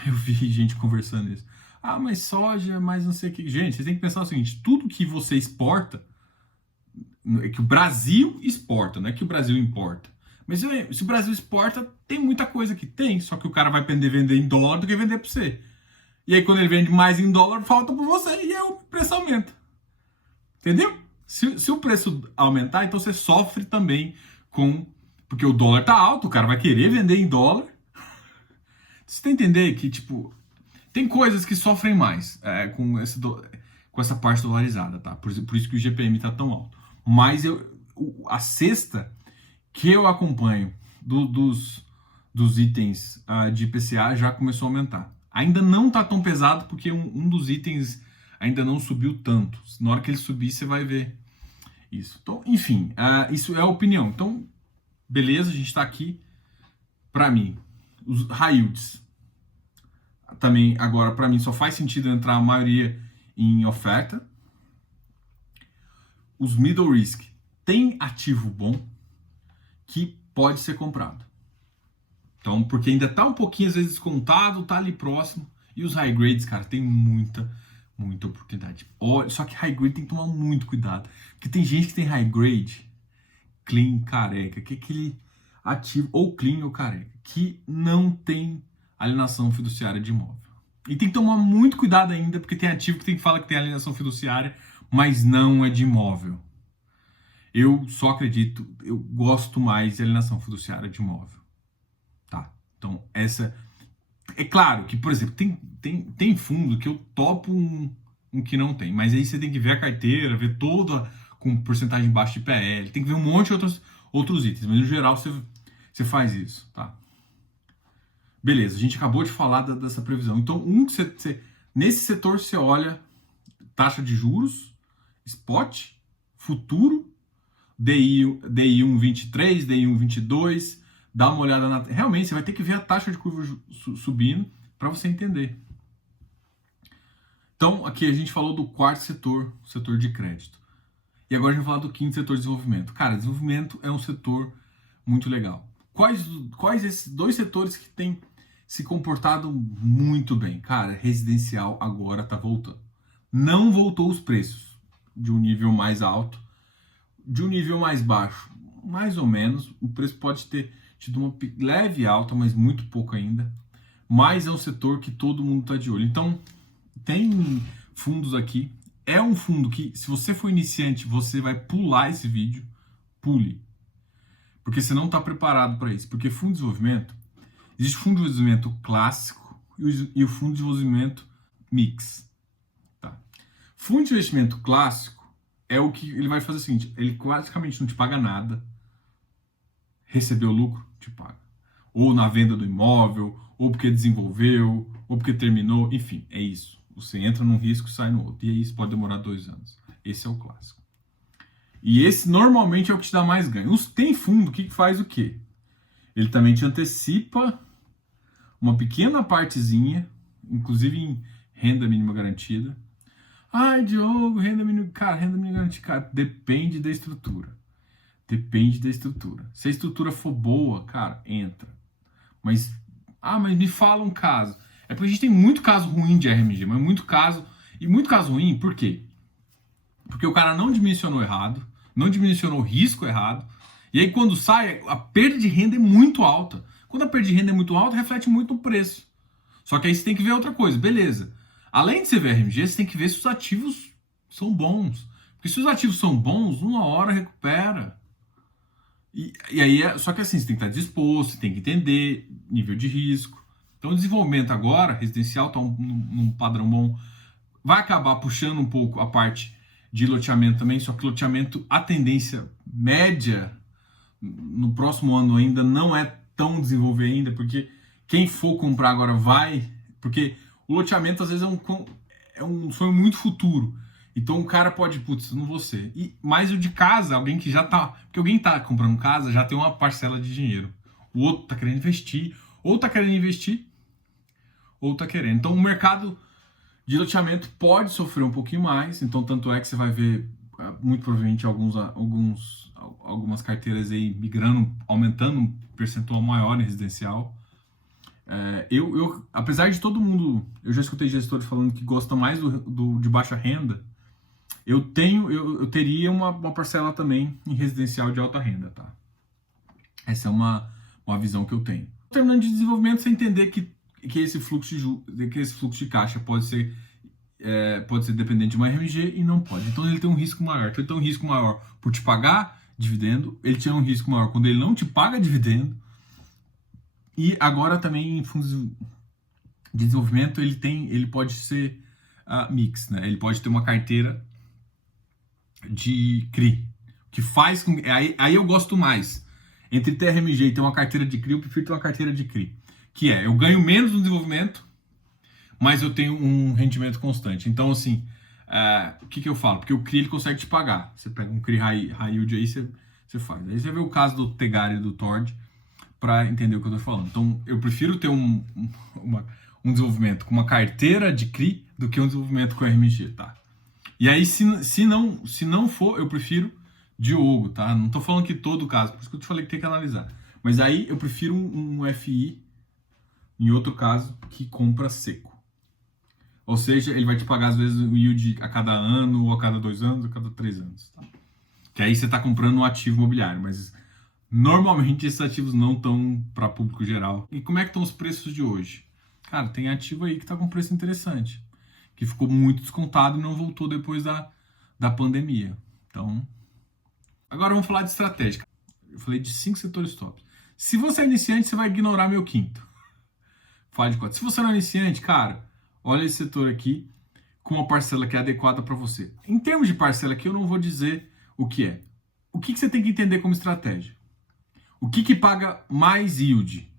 eu vi gente conversando isso. Ah, mas soja, mas não sei o que. Gente, vocês têm que pensar o seguinte: tudo que você exporta, é que o Brasil exporta, não é que o Brasil importa. Mas se o Brasil exporta, tem muita coisa que tem, só que o cara vai vender em dólar do que vender para você. E aí, quando ele vende mais em dólar, falta para você e aí o preço aumenta. Entendeu? Se o preço aumentar, então você sofre também com... Porque o dólar tá alto, o cara vai querer vender em dólar. Você tem que entender que, tipo, tem coisas que sofrem mais com essa parte dolarizada, tá? Por isso que o GPM tá tão alto. Mas a cesta que eu acompanho dos itens de IPCA já começou a aumentar. Ainda não tá tão pesado porque um dos itens ainda não subiu tanto. Na hora que ele subir, você vai ver isso. Então, enfim, isso é a opinião. Então, beleza, a gente está aqui. Para mim, os high yields também, agora, para mim, só faz sentido entrar a maioria em oferta. Os middle risk tem ativo bom que pode ser comprado. Então, porque ainda tá um pouquinho, às vezes, descontado, tá ali próximo. E os high grades, cara, tem muita oportunidade. Só que high grade tem que tomar muito cuidado. Porque tem gente que tem high grade, clean, careca, que é aquele ativo, ou clean ou careca, que não tem alienação fiduciária de imóvel. E tem que tomar muito cuidado ainda, porque tem ativo que fala que tem alienação fiduciária, mas não é de imóvel. Eu só acredito, eu gosto mais de alienação fiduciária de imóvel. Tá? Então, essa... É claro que, por exemplo, tem fundo que eu topo um que não tem, mas aí você tem que ver a carteira, ver toda com porcentagem baixa de PL, tem que ver um monte de outros itens, mas no geral você faz isso, tá? Beleza, a gente acabou de falar dessa previsão. Então, nesse setor você olha taxa de juros, spot, futuro, DI 1,23, DI 1,22, dá uma olhada realmente, você vai ter que ver a taxa de curva subindo para você entender. Então, aqui a gente falou do quarto setor, o setor de crédito. E agora a gente vai falar do quinto setor de desenvolvimento. Cara, desenvolvimento é um setor muito legal. Quais esses dois setores que têm se comportado muito bem? Cara, residencial agora tá voltando. Não voltou os preços de um nível mais alto, de um nível mais baixo, mais ou menos. O preço pode ter tido uma leve alta, mas muito pouco ainda. Mas é um setor que todo mundo está de olho. Então, tem fundos aqui. É um fundo que, se você for iniciante, você vai pular esse vídeo. Pule. Porque você não está preparado para isso. Porque fundo de desenvolvimento, existe fundo de desenvolvimento clássico e o fundo de desenvolvimento mix. Tá? Fundo de investimento clássico é o que ele vai fazer o seguinte: ele basicamente não te paga nada. Recebeu lucro, te paga. Ou na venda do imóvel, ou porque desenvolveu, ou porque terminou, enfim, é isso. Você entra num risco e sai no outro. E aí isso pode demorar 2 anos. Esse é o clássico. E esse normalmente é o que te dá mais ganho. Tem fundo que faz o quê? Ele também te antecipa uma pequena partezinha, inclusive em renda mínima garantida. Ai, Diogo, renda mínima... Cara, renda mínima garantida, cara, depende da estrutura. Depende da estrutura. Se a estrutura for boa, cara, entra. Mas me fala um caso. É porque a gente tem muito caso ruim de RMG, mas muito caso... E muito caso ruim, por quê? Porque o cara não dimensionou errado, não dimensionou o risco errado, E aí quando sai, a perda de renda é muito alta. Quando a perda de renda é muito alta, reflete muito no preço. Só que aí você tem que ver outra coisa, beleza. Além de você ver RMG, você tem que ver se os ativos são bons. Porque se os ativos são bons, uma hora recupera. E aí, só que assim, você tem que estar disposto, você tem que entender nível de risco. Então, o desenvolvimento agora, residencial, está num padrão bom. Vai acabar puxando um pouco a parte de loteamento também, só que loteamento, a tendência média no próximo ano ainda não é tão desenvolver ainda, porque quem for comprar agora vai, porque o loteamento às vezes é um sonho muito futuro. Então o cara pode, putz, não vou ser. Mas o de casa, alguém que já tá, porque alguém tá comprando casa, já tem uma parcela de dinheiro. O outro tá querendo investir, ou tá querendo investir, ou tá querendo. Então o mercado de loteamento pode sofrer um pouquinho mais, então tanto é que você vai ver muito provavelmente algumas carteiras aí migrando, aumentando um percentual maior em residencial. Apesar de todo mundo, eu já escutei gestores falando que gosta mais de baixa renda, eu teria uma parcela também em residencial de alta renda, tá? Essa é uma visão que eu tenho. Terminando de desenvolvimento, você entender que esse fluxo de caixa pode ser dependente de uma RMG e não pode. Então ele tem um risco maior. Então ele tem um risco maior por te pagar dividendo, ele tem um risco maior quando ele não te paga dividendo. E agora também em fundos de desenvolvimento ele pode ser mix, né? Ele pode ter uma carteira de CRI, que faz com... Aí eu gosto mais. Entre ter RMG e ter uma carteira de CRI, eu prefiro ter uma carteira de CRI. Que eu ganho menos no desenvolvimento, mas eu tenho um rendimento constante. Então, assim, o que eu falo? Porque o CRI ele consegue te pagar. Você pega um CRI high yield aí, você faz. Aí você vê o caso do Tegari e do Tord para entender o que eu estou falando. Então, eu prefiro ter um desenvolvimento com uma carteira de CRI do que um desenvolvimento com RMG, tá? E aí, se não for, eu prefiro Diogo, tá? Não tô falando que todo caso, por isso que eu te falei que tem que analisar. Mas aí eu prefiro um FI, em outro caso, que compra seco. Ou seja, ele vai te pagar às vezes o yield a cada ano, ou a cada 2 anos, ou a cada 3 anos. Tá? Que aí você está comprando um ativo imobiliário, mas normalmente esses ativos não estão para público geral. E como é que estão os preços de hoje? Cara, tem ativo aí que está com preço interessante, que ficou muito descontado e não voltou depois da pandemia. Então, agora vamos falar de estratégia. Eu falei de 5 setores top. Se você é iniciante, você vai ignorar meu quinto. Fala de 4. Se você não é iniciante, cara, olha esse setor aqui com uma parcela que é adequada para você. Em termos de parcela aqui, eu não vou dizer o que é. O que você tem que entender como estratégia? O que paga mais yield?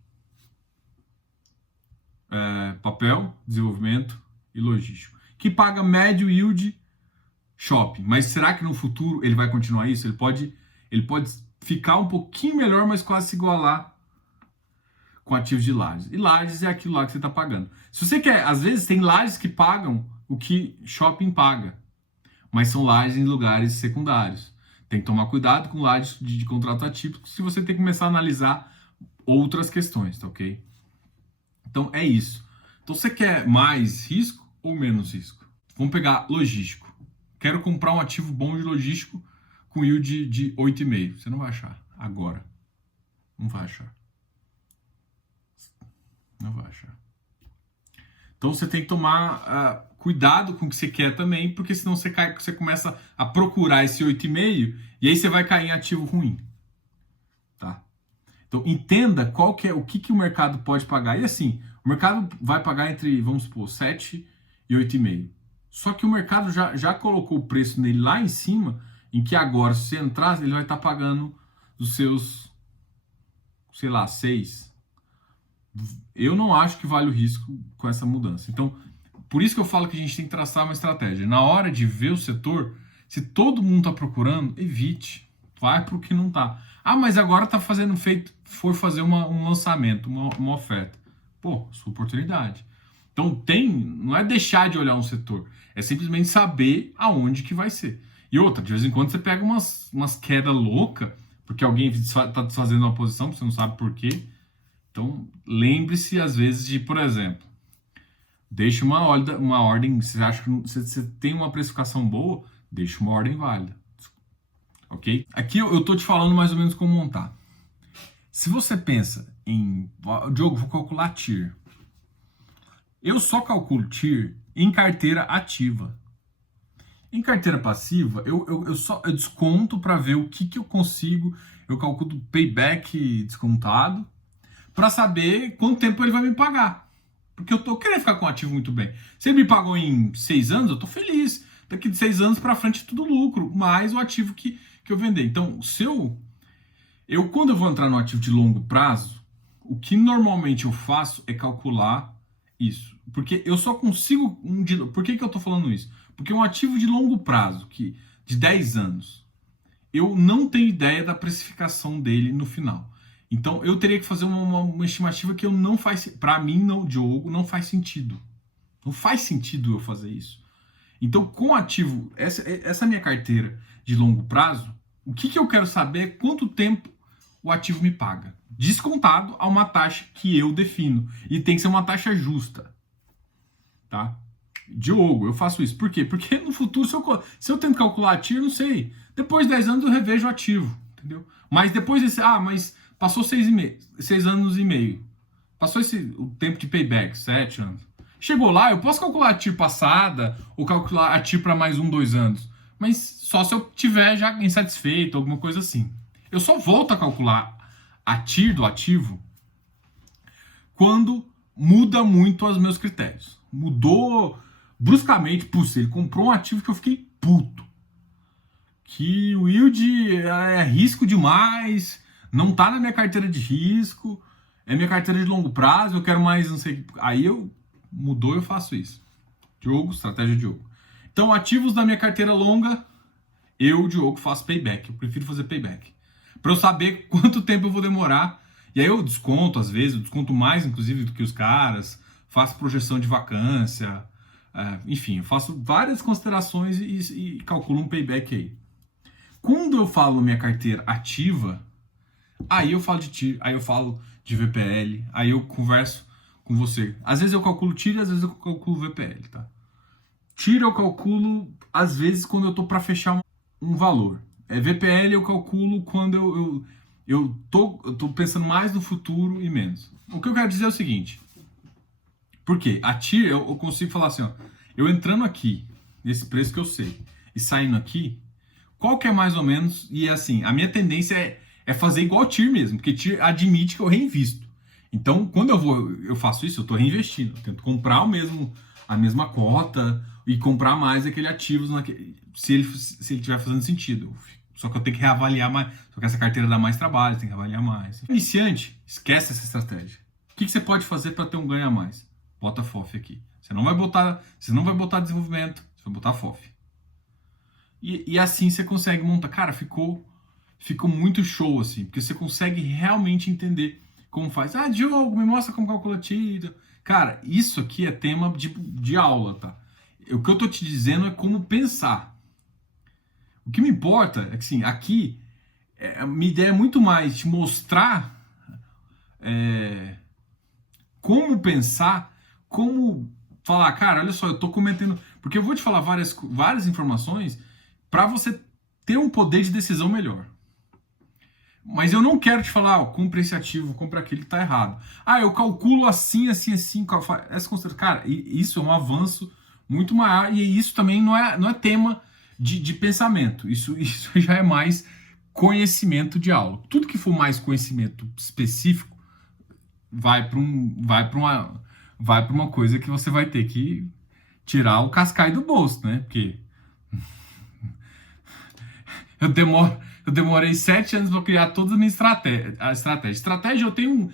Papel, desenvolvimento e logístico. Que paga médio yield? Shopping. Mas será que no futuro ele vai continuar isso? Ele pode ficar um pouquinho melhor, mas quase se igualar com ativos de lajes. E lajes é aquilo lá que você está pagando. Se você quer, às vezes tem lajes que pagam o que shopping paga, mas são lajes em lugares secundários. Tem que tomar cuidado com lajes de contrato atípico, se você tem que começar a analisar outras questões, tá ok? Então é isso. Então você quer mais risco ou menos risco? Vamos pegar logístico. Quero comprar um ativo bom de logístico com yield de 8,5. Você não vai achar agora. Não vai achar. Não vai achar. Então você tem que tomar cuidado com o que você quer também, porque senão você começa a procurar esse 8,5 e aí você vai cair em ativo ruim. Tá? Então entenda o que o mercado pode pagar. E assim, o mercado vai pagar entre, vamos supor, 7 e 8,5. Só que o mercado já colocou o preço nele lá em cima, em que agora, se você entrar, ele vai estar pagando os seus, sei lá, 6. Eu não acho que vale o risco com essa mudança. Então, por isso que eu falo que a gente tem que traçar uma estratégia. Na hora de ver o setor, se todo mundo está procurando, evite. Vai para o que não está. Ah, mas agora foi fazer um lançamento, uma oferta. Pô, sua oportunidade. Então não é deixar de olhar um setor, é simplesmente saber aonde que vai ser. E outra, de vez em quando você pega umas quedas loucas, porque alguém está desfazendo uma posição, você não sabe por quê. Então, lembre-se, às vezes, de, por exemplo, deixe uma ordem, você acha que você tem uma precificação boa, deixe uma ordem válida. ok? Aqui eu tô te falando mais ou menos como montar. Se você pensa em, Diogo, vou calcular TIR. Eu só calculo TIR em carteira ativa. Em carteira passiva, eu desconto para ver o que eu consigo. Eu calculo payback descontado para saber quanto tempo ele vai me pagar. Porque eu tô querendo ficar com o ativo muito bem. Se ele me pagou em 6 anos, eu tô feliz. Daqui de 6 anos para frente é tudo lucro, mais o ativo que eu vender. Então, quando eu vou entrar no ativo de longo prazo, o que normalmente eu faço é calcular isso. Porque eu só consigo por que eu tô falando isso? Porque um ativo de longo prazo, de 10 anos, eu não tenho ideia da precificação dele no final. Então eu teria que fazer uma estimativa que eu não faz, para mim, não, Diogo, não faz sentido. Não faz sentido eu fazer isso. Então, com ativo, essa minha carteira de longo prazo, o que eu quero saber é quanto tempo o ativo me paga. Descontado a uma taxa que eu defino. E tem que ser uma taxa justa. Tá? Diogo, eu faço isso. Por quê? Porque no futuro, se eu tento calcular ativo, eu não sei. Depois de 10 anos eu revejo o ativo. Entendeu? Mas depois mas passou 6 anos e meio. Passou o tempo de payback, 7 anos. Chegou lá, eu posso calcular a TIR passada ou calcular a TIR para mais 2 anos. Mas só se eu tiver já insatisfeito, alguma coisa assim. Eu só volto a calcular a TIR do ativo quando muda muito os meus critérios. Mudou bruscamente, ele comprou um ativo que eu fiquei puto. Que o yield é risco demais, não tá na minha carteira de risco, é minha carteira de longo prazo, eu quero mais, não sei. Aí eu faço isso. Estratégia Diogo. Então, ativos da minha carteira longa, Diogo, faço payback. Eu prefiro fazer payback. Para eu saber quanto tempo eu vou demorar. E aí eu desconto, às vezes, eu desconto mais, inclusive, do que os caras. Faço projeção de vacância. Enfim, eu faço várias considerações e calculo um payback aí. Quando eu falo minha carteira ativa, aí eu falo de TIR, aí eu falo de VPL, aí eu converso com você. Às vezes eu calculo TIR, às vezes eu calculo VPL, tá? TIR eu calculo, às vezes, quando eu tô para fechar um valor. VPL eu calculo quando eu tô pensando mais no futuro e menos. O que eu quero dizer é o seguinte. Por quê? A TIR eu consigo falar assim, ó, eu entrando aqui, nesse preço que eu sei, e saindo aqui, qual que é mais ou menos, e assim, a minha tendência é fazer igual TIR mesmo, porque TIR admite que eu reinvisto. Então, quando eu faço isso, eu estou reinvestindo. Eu tento comprar a mesma cota e comprar mais aquele ativo se ele estiver fazendo sentido. Só que eu tenho que reavaliar mais. Só que essa carteira dá mais trabalho, tem que avaliar mais. Iniciante, esquece essa estratégia. O que você pode fazer para ter um ganho a mais? Bota FOF aqui. Você não vai botar desenvolvimento, você vai botar FOF. E assim você consegue montar. Cara, ficou muito show, assim, porque você consegue realmente entender como faz. Diogo, me mostra como calcula TIR. Cara, isso aqui é tema de aula, tá? O que eu tô te dizendo é como pensar. O que me importa é que, assim, aqui, a minha ideia é muito mais te mostrar como pensar, como falar, cara, olha só, eu tô cometendo... Porque eu vou te falar várias informações para você ter um poder de decisão melhor. Mas eu não quero te falar, compra esse ativo, compra aquele que tá errado. Eu calculo assim. Essa consideração, cara, isso é um avanço muito maior, e isso também não é tema de pensamento. Isso já é mais conhecimento de aula. Tudo que for mais conhecimento específico vai para uma coisa que você vai ter que tirar o cascai do bolso, né? Porque eu demorei 7 anos para criar toda a minha estratégia. Estratégia eu tenho...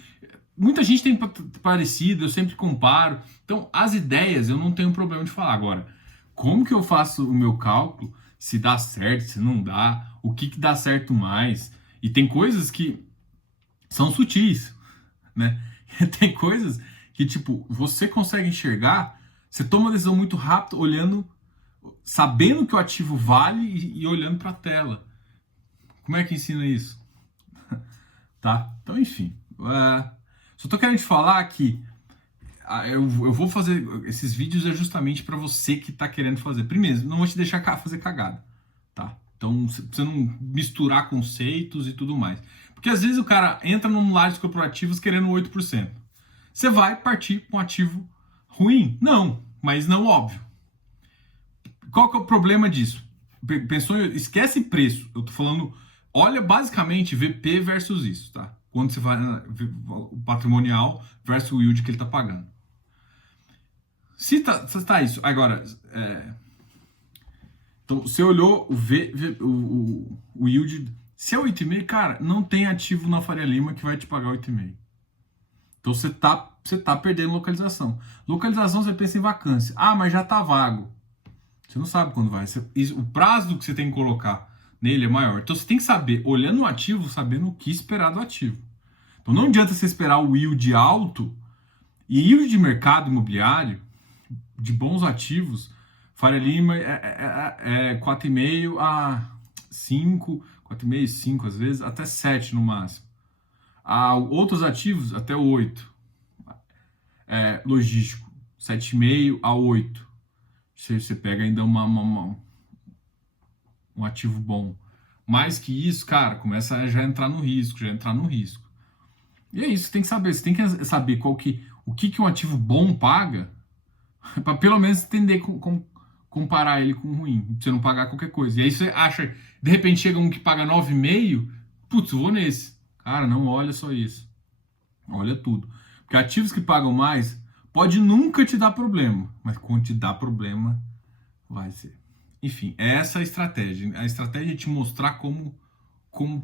Muita gente tem parecido, eu sempre comparo. Então, as ideias eu não tenho problema de falar. Agora, como que eu faço o meu cálculo? Se dá certo, se não dá, o que dá certo mais? E tem coisas que são sutis, né? Tem coisas que, tipo, você consegue enxergar, você toma uma decisão muito rápido, sabendo que o ativo vale e olhando para a tela. Como é que ensina isso? Tá? Então, enfim. Só tô querendo te falar que eu vou fazer esses vídeos justamente para você que tá querendo fazer. Primeiro, não vou te deixar fazer cagada, tá? Então, você não misturar conceitos e tudo mais. Porque às vezes o cara entra num lares corporativos querendo 8%. Você vai partir para um ativo ruim? Não, mas não óbvio. Qual que é o problema disso? Pensou, esquece preço. Eu tô falando, olha basicamente VP versus isso, tá? Quando você vai o patrimonial versus o yield que ele tá pagando. Se tá isso, agora, então você olhou o yield, se é 8,5, cara, não tem ativo na Faria Lima que vai te pagar 8,5. Então você tá perdendo localização. Localização você pensa em vacância. Ah, mas já tá vago. Você não sabe quando vai. O prazo que você tem que colocar nele é maior. Então você tem que saber, olhando o ativo, sabendo o que esperar do ativo. Então não adianta você esperar o yield alto. E yield de mercado imobiliário, de bons ativos, Faria Lima é 4,5 a 5, 4,5, 5 às vezes, até 7 no máximo. Há outros ativos, até 8. Logístico, 7,5 a 8. Você pega ainda um ativo bom. Mais que isso, cara, começa a já entrar no risco, E é isso, você tem que saber. Você tem que saber o que um ativo bom paga, para pelo menos entender comparar ele com o ruim, pra você não pagar qualquer coisa. E aí você acha, de repente chega um que paga 9,5, putz, eu vou nesse. Cara, não olha só isso. Olha tudo. Porque ativos que pagam mais pode nunca te dar problema, mas quando te dá problema, vai ser. Enfim, essa é a estratégia. A estratégia é te mostrar como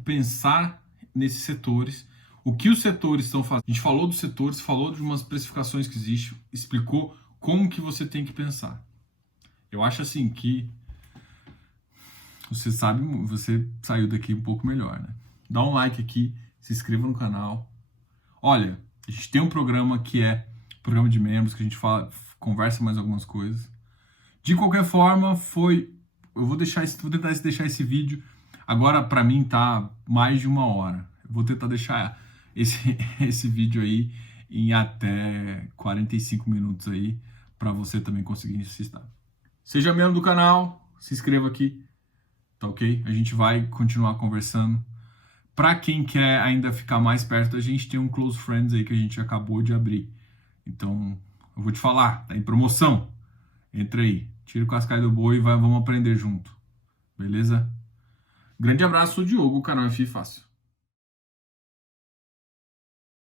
pensar nesses setores, o que os setores estão fazendo. A gente falou dos setores, falou de umas precificações que existem, explicou como que você tem que pensar. Eu acho assim que você saiu daqui um pouco melhor, né? Dá um like aqui, se inscreva no canal. Olha, a gente tem um programa que é programa de membros, que a gente conversa mais algumas coisas. De qualquer forma, eu vou tentar deixar esse vídeo. Agora, para mim, tá mais de 1 hora. Eu vou tentar deixar esse vídeo aí em até 45 minutos aí, para você também conseguir assistir. Seja membro do canal, se inscreva aqui, tá ok? A gente vai continuar conversando. Para quem quer ainda ficar mais perto da gente, tem um Close Friends aí que a gente acabou de abrir. Então, eu vou te falar, tá em promoção. Entra aí, tira o cascai do boi e vamos aprender junto. Beleza? Grande abraço, sou o Diogo, o canal é FI Fácil.